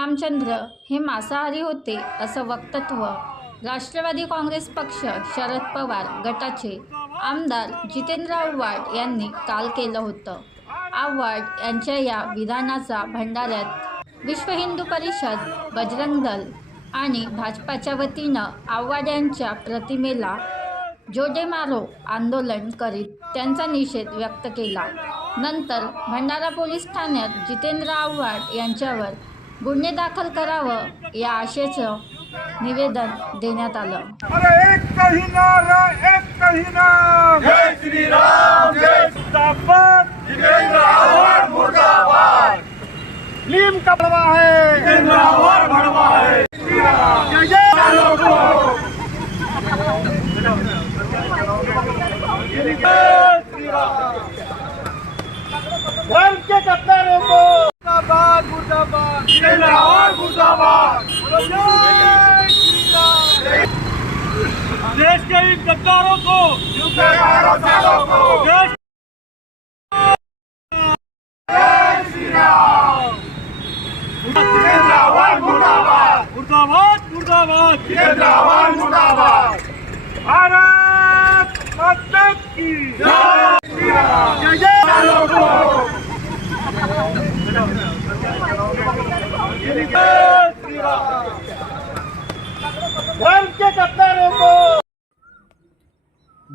रामचंद्र हे मांसाहारी होते असं वक्तत्व राष्ट्रवादी काँग्रेस पक्ष शरद पवार गटाचे आमदार जितेंद्र आव्हाड यांनी काल केलं होतं. आव्हाड यांच्या या विधानाचा भंडाऱ्यात विश्व हिंदू परिषद बजरंग दल आणि भाजपाच्या वतीनं आव्हाड यांच्या प्रतिमेला जोडे मारो आंदोलन करीत त्यांचा निषेध व्यक्त केला. नंतर भंडारा पोलीस ठाण्यात जितेंद्र आव्हाड यांच्यावर गुन्हे दाखल करावं या आशेचं निवेदन देण्यात आलं. अरे एक कही नारा एक कही नाम जय श्री राम जय मुर्दाबाद जितेंद्र आव्हाड मुर्दाबाद नीम का बड़वा है जितेंद्र आव्हाड भड़वा है जय जय लोगों धर्म के गद्दारों को मुर्दाबाद मुर्दाबाद जितेंद्र आव्हाड मुर्दाबाद जय श्री राम देश के इन गद्दारों को यूपी देश मुर्दाबाद मुर्दाबाद मुर्दाबाद मुर्दाबाद भारत माता की जय जय श्री राम धर्म के गद्दारों को